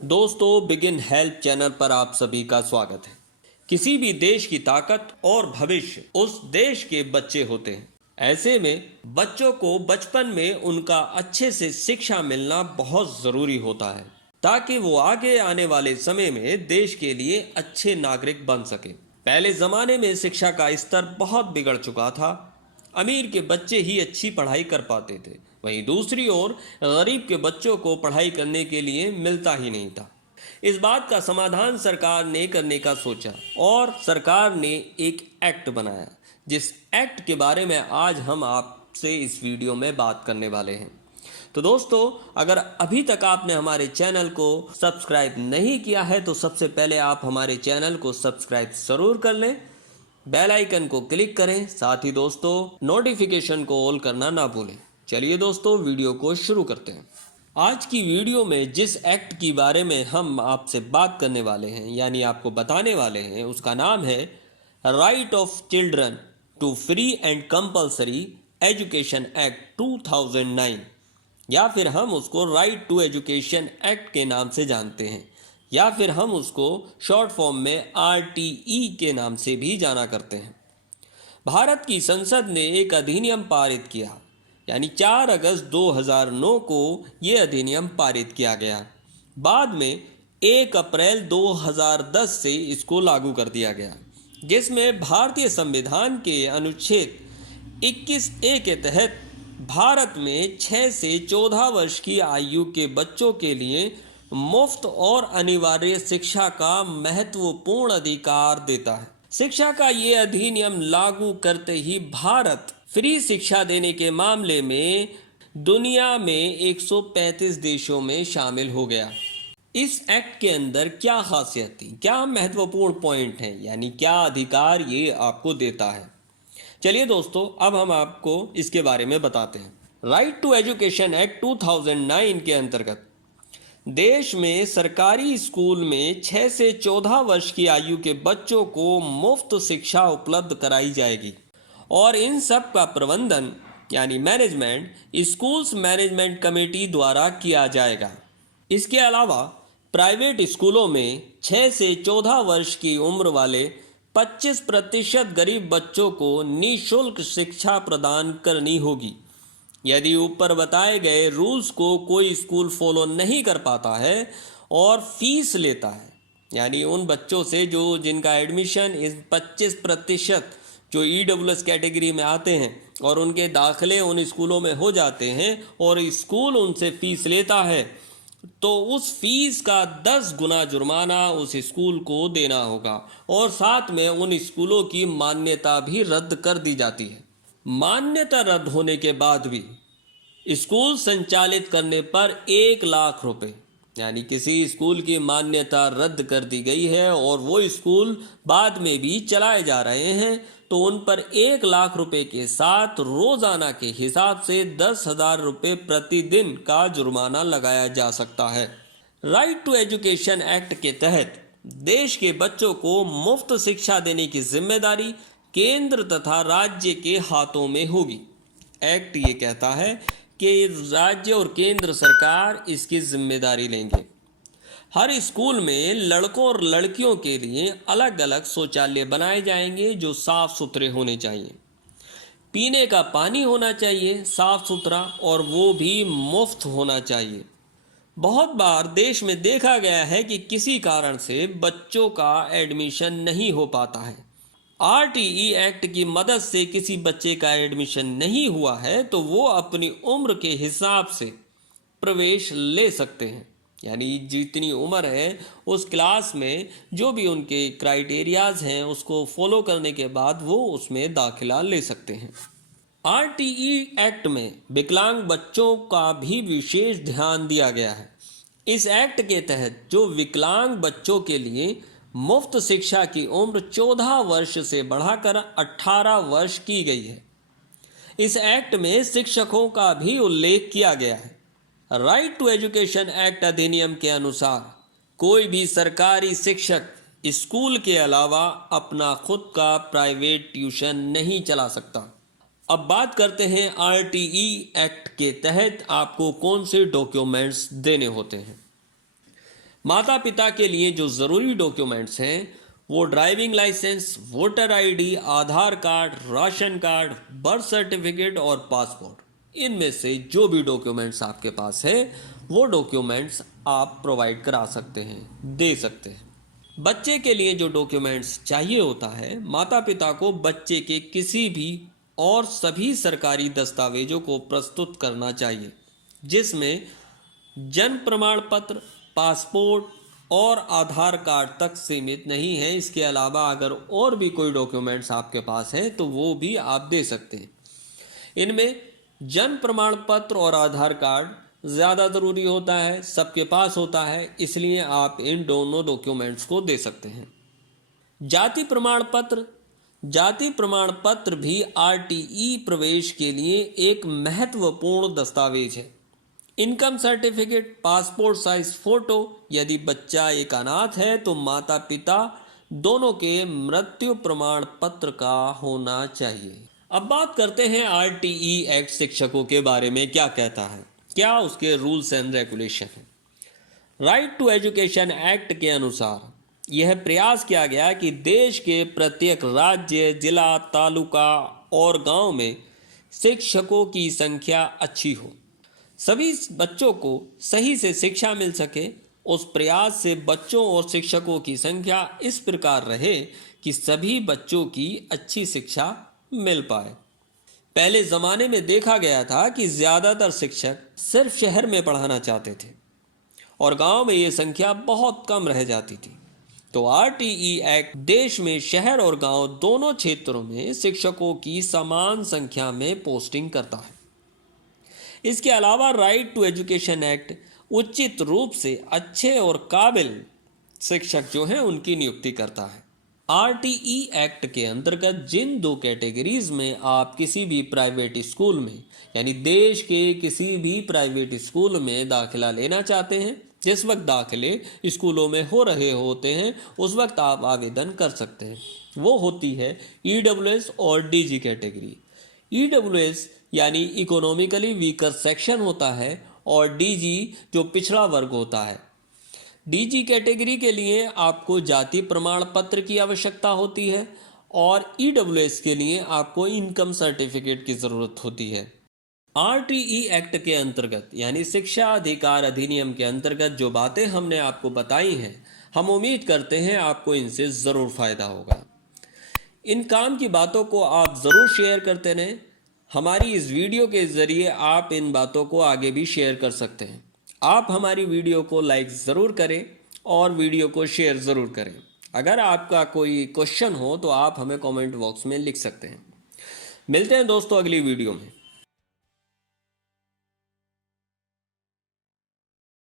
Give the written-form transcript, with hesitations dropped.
दोस्तों, begin help channel पर आप सभी का स्वागत है। किसी भी देश की ताकत और भविष्य उस देश के बच्चे होते हैं। ऐसे में बच्चों को बचपन में उनका अच्छे से शिक्षा मिलना बहुत ज़रूरी होता है, ताकि वो आगे आने वाले समय में देश के लिए अच्छे नागरिक बन सके। पहले ज़माने में शिक्षा का स्तर बहुत बिगड़ चुका था। अमीर के बच्चे ही अच्छी पढ़ाई कर पाते थे, वहीं दूसरी ओर गरीब के बच्चों को पढ़ाई करने के लिए मिलता ही नहीं था। इस बात का समाधान सरकार ने करने का सोचा और सरकार ने एक एक्ट बनाया, जिस एक्ट के बारे में आज हम आपसे इस वीडियो में बात करने वाले हैं। तो दोस्तों, अगर अभी तक आपने हमारे चैनल को सब्सक्राइब नहीं किया है तो सबसे पहले आप हमारे चैनल को सब्सक्राइब ज़रूर कर लें, बेल आइकन को क्लिक करें, साथ ही दोस्तों नोटिफिकेशन को ऑल करना ना भूलें। चलिए दोस्तों, वीडियो को शुरू करते हैं। आज की वीडियो में जिस एक्ट के बारे में हम आपसे बात करने वाले हैं, यानी आपको बताने वाले हैं, उसका नाम है right of children to free and compulsory education act 2009, या फिर हम उसको राइट टू एजुकेशन एक्ट के नाम से जानते हैं, या फिर हम उसको शॉर्ट फॉर्म में RTE के नाम से भी जाना करते हैं। भारत की संसद ने एक अधिनियम पारित किया, यानी 4 अगस्त 2009 को ये अधिनियम पारित किया गया। बाद में 1 अप्रैल 2010 से इसको लागू कर दिया गया, जिसमें भारतीय संविधान के अनुच्छेद 21A के तहत भारत में 6 से 14 वर्ष की आयु के बच्चों के लिए मुफ्त और अनिवार्य शिक्षा का महत्वपूर्ण अधिकार देता है। शिक्षा का ये अधिनियम लागू करते ही भारत फ्री शिक्षा देने के मामले में दुनिया में 135 देशों में शामिल हो गया। इस एक्ट के अंदर क्या खासियत थी, क्या महत्वपूर्ण पॉइंट हैं, यानी क्या अधिकार ये आपको देता है। चलिए दोस्तों, अब हम आपको इसके बारे में बताते हैं। राइट टू एजुकेशन एक्ट 2009 के अंतर्गत देश में सरकारी स्कूल में 6 से 14 वर्ष की आयु के बच्चों को मुफ्त शिक्षा उपलब्ध कराई जाएगी और इन सब का प्रबंधन यानी मैनेजमेंट स्कूल्स मैनेजमेंट कमेटी द्वारा किया जाएगा। इसके अलावा प्राइवेट स्कूलों में 6 से 14 वर्ष की उम्र वाले 25% गरीब बच्चों को निःशुल्क शिक्षा प्रदान करनी होगी। यदि ऊपर बताए गए रूल्स को कोई स्कूल फॉलो नहीं कर पाता है और फीस लेता है, यानी उन बच्चों से जिनका एडमिशन इस 25% जो EWS कैटेगरी में आते हैं और उनके दाखिले उन स्कूलों में हो जाते हैं और स्कूल उनसे फीस लेता है, तो उस फीस का 10 गुना जुर्माना उस स्कूल को देना होगा और साथ में उन स्कूलों की मान्यता भी रद्द कर दी जाती है। मान्यता रद्द होने के बाद भी स्कूल संचालित करने पर 1 लाख रुपए, यानी किसी स्कूल की मान्यता रद्द कर दी गई है और वो स्कूल बाद में भी चलाए जा रहे हैं, तो उन पर 1 लाख रुपए के साथ रोजाना के हिसाब से 10,000 रुपये प्रतिदिन का जुर्माना लगाया जा सकता है। राइट टू एजुकेशन एक्ट के तहत देश के बच्चों को मुफ्त शिक्षा देने की जिम्मेदारी केंद्र तथा राज्य के हाथों में होगी। एक्ट ये कहता है कि राज्य और केंद्र सरकार इसकी जिम्मेदारी लेंगे। हर स्कूल में लड़कों और लड़कियों के लिए अलग अलग शौचालय बनाए जाएंगे जो साफ सुथरे होने चाहिए। पीने का पानी होना चाहिए साफ सुथरा और वो भी मुफ्त होना चाहिए। बहुत बार देश में देखा गया है कि किसी कारण से बच्चों का एडमिशन नहीं हो पाता है। RTE एक्ट की मदद से किसी बच्चे का एडमिशन नहीं हुआ है तो वो अपनी उम्र के हिसाब से प्रवेश ले सकते हैं, यानी जितनी उम्र है उस क्लास में जो भी उनके क्राइटेरियाज हैं उसको फॉलो करने के बाद वो उसमें दाखिला ले सकते हैं। RTE एक्ट में विकलांग बच्चों का भी विशेष ध्यान दिया गया है। इस एक्ट के तहत जो विकलांग बच्चों के लिए मुफ्त शिक्षा की उम्र 14 वर्ष से बढ़ाकर 18 वर्ष की गई है। इस एक्ट में शिक्षकों का भी उल्लेख किया गया है। राइट टू एजुकेशन एक्ट अधिनियम के अनुसार कोई भी सरकारी शिक्षक स्कूल के अलावा अपना खुद का प्राइवेट ट्यूशन नहीं चला सकता। अब बात करते हैं RTE एक्ट के तहत आपको कौन से डॉक्यूमेंट्स देने होते हैं। माता पिता के लिए जो ज़रूरी डॉक्यूमेंट्स हैं वो driving licence, voter ID, Aadhaar card, ration card, birth certificate और पासपोर्ट, इनमें से जो भी डॉक्यूमेंट्स आपके पास है वो डॉक्यूमेंट्स आप प्रोवाइड करा सकते हैं, दे सकते हैं। बच्चे के लिए जो डॉक्यूमेंट्स चाहिए होता है, माता पिता को बच्चे के किसी भी और सभी सरकारी दस्तावेजों को प्रस्तुत करना चाहिए, जिसमें जन्म प्रमाण पत्र, पासपोर्ट और आधार कार्ड तक सीमित नहीं है। इसके अलावा अगर और भी कोई डॉक्यूमेंट्स आपके पास है तो वो भी आप दे सकते हैं। इनमें जन्म प्रमाण पत्र और आधार कार्ड ज़्यादा ज़रूरी होता है, सबके पास होता है, इसलिए आप इन दोनों डॉक्यूमेंट्स को दे सकते हैं। जाति प्रमाण पत्र भी आरटीई प्रवेश के लिए एक महत्वपूर्ण दस्तावेज है। Income certificate, passport size photo, यदि बच्चा एक अनाथ है तो माता पिता दोनों के मृत्यु प्रमाण पत्र का होना चाहिए। अब बात करते हैं आरटीई एक्ट शिक्षकों के बारे में क्या कहता है, क्या उसके रूल्स एंड रेगुलेशन है। राइट टू एजुकेशन एक्ट के अनुसार यह प्रयास किया गया कि देश के प्रत्येक राज्य, जिला, तालुका और गांव में शिक्षकों की संख्या अच्छी हो, सभी बच्चों को सही से शिक्षा मिल सके। उस प्रयास से बच्चों और शिक्षकों की संख्या इस प्रकार रहे कि सभी बच्चों की अच्छी शिक्षा मिल पाए। पहले ज़माने में देखा गया था कि ज़्यादातर शिक्षक सिर्फ शहर में पढ़ाना चाहते थे और गांव में ये संख्या बहुत कम रह जाती थी। तो आरटीई एक्ट देश में शहर और गांव दोनों क्षेत्रों में शिक्षकों की समान संख्या में पोस्टिंग करता है। इसके अलावा राइट टू एजुकेशन एक्ट उचित रूप से अच्छे और काबिल शिक्षक जो हैं उनकी नियुक्ति करता है। आरटीई एक्ट के अंतर्गत जिन 2 कैटेगरीज में आप किसी भी प्राइवेट स्कूल में, यानी देश के किसी भी प्राइवेट स्कूल में दाखिला लेना चाहते हैं, जिस वक्त दाखिले स्कूलों में हो रहे होते हैं उस वक्त आप आवेदन कर सकते हैं। वो होती है ईडब्ल्यूएस और डीजी कैटेगरी। ईडब्ल्यूएस यानी इकोनॉमिकली वीकर सेक्शन होता है और डीजी जो पिछड़ा वर्ग होता है। डीजी कैटेगरी के लिए आपको जाति प्रमाण पत्र की आवश्यकता होती है और ईडब्ल्यूएस के लिए आपको इनकम सर्टिफिकेट की ज़रूरत होती है। आरटीई एक्ट के अंतर्गत यानी शिक्षा अधिकार अधिनियम के अंतर्गत जो बातें हमने आपको बताई हैं, हम उम्मीद करते हैं आपको इनसे ज़रूर फ़ायदा होगा। इन काम की बातों को आप ज़रूर शेयर करते रहें। हमारी इस वीडियो के ज़रिए आप इन बातों को आगे भी शेयर कर सकते हैं। आप हमारी वीडियो को लाइक ज़रूर करें और वीडियो को शेयर ज़रूर करें। अगर आपका कोई क्वेश्चन हो तो आप हमें कमेंट बॉक्स में लिख सकते हैं। मिलते हैं दोस्तों अगली वीडियो में।